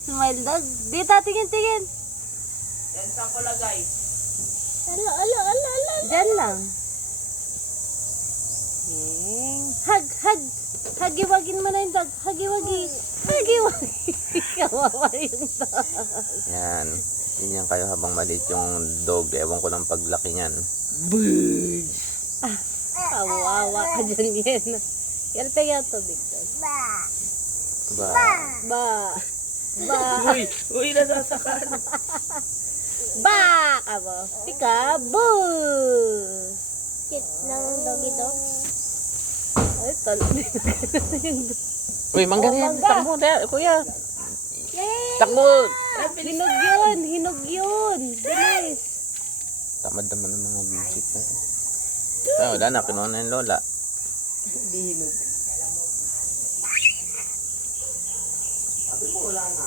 Smile dog. Dito, tingin. Yan, saan ko lagay? Ala. Diyan lang. Hug. Hagiwagin mo na yung dog. Hagiwagi. Kawawa yung dog. Yan. Ganyan kayo habang maliit yung dog. Ewan ko ng paglaki niyan. Kawawa ka dyan yan. Yalta yan tubig dog. Ba? Uy, nasasakan. Ka mo. Peekaboo. Cute ng doggy dog. Ay, talo din yung dog. Uy, mangga na yan. Takbo na, kuya. Takbo. Hinog yun. Bilis. Tamad naman ng mga bisit na. Wala na, kinuha na yung lola. Hindi hinog. Sabi mo, wala na.